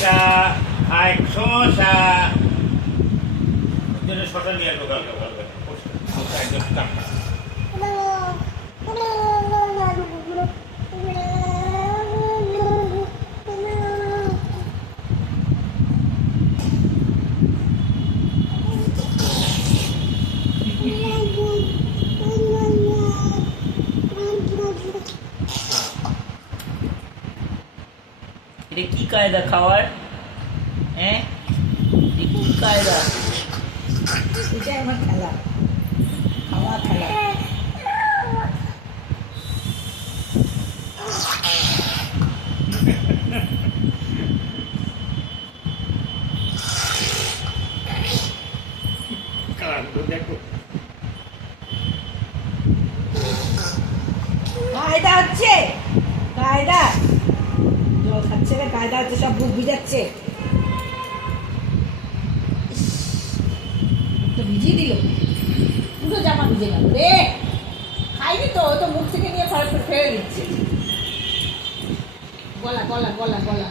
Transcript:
সা একশো সা শশা নিয়ে আসব কালকে এটা কি কায়দা খাওয়ার হ্যাঁ এটা কি কায়দা এটাই আমার খেলা খাওয়া খেলা কাণ্ড দেখো কায়দা হচ্ছে কায়দা জল তো হচ্ছে সব বুক ভিজাচ্ছে তো ভিজিয়ে দিল। পুরো জামা ভিজে গেল। রে খাইনি তো তো মুখ থেকে নিয়ে ফেলে দিচ্ছে। গলা গলা গলা গলা।